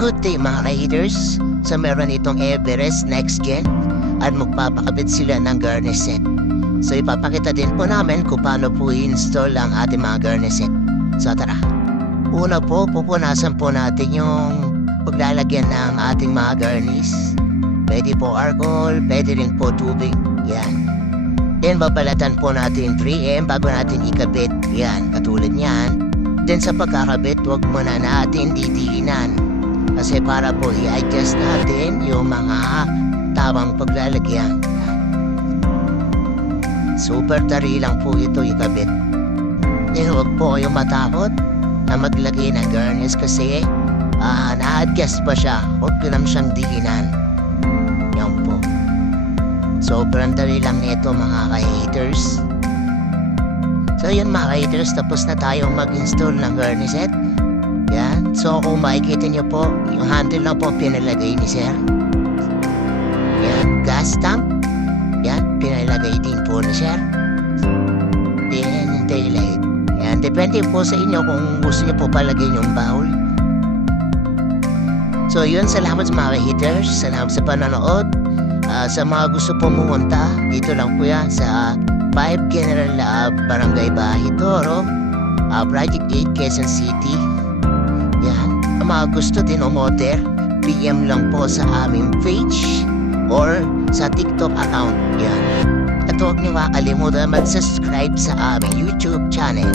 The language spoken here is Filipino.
Good day mga ka-haters. So meron itong Everest Next Gen at magpapakabit sila ng garnish set. So ipapakita din po namin kung paano po i-install ang ating mga garnish set. So tara. Una po, pupunasan po natin yung paglalagyan ng ating mga garnish. Pwede po alcohol, pwede rin po tubig. Yan. Then babalatan po natin 3M bago natin ikabit. Yan, katulad niyan. Then sa pagkakabit, huwag muna natin didiinan. Kasi para po i-adjust natin yung mga tamang paglalagyan. Super tari lang po ito ikabit. Then huwag po kayong matakot na maglagay ng garnish kasi na-adjust pa siya. Huwag ko lang siyang diinan. Yan po. Sobrang dali lang nito mga ka-haters. So yun mga ka-haters, tapos na tayong mag-install ng garnish set. Yan. So kung makikita nyo po, yung handle na po pinalagay ni sir. Yan. Gas tank. Yan. Pinalagay din po ni sir. Then yung taillight. Yan. Depende po sa inyo kung gusto nyo po palagay yung bowl. So yun, salamat sa mga ka-haters. Salamat sa panonood. Sa mga gusto po pumunta, dito lang po yan sa 5 General Barangay Bahay Toro, Project 8, Quezon City. Yan. Ang mga gusto din umorder, PM lang po sa aming page or sa TikTok account. Yan. At huwag niyo makalimutan mag-subscribe sa aming YouTube channel.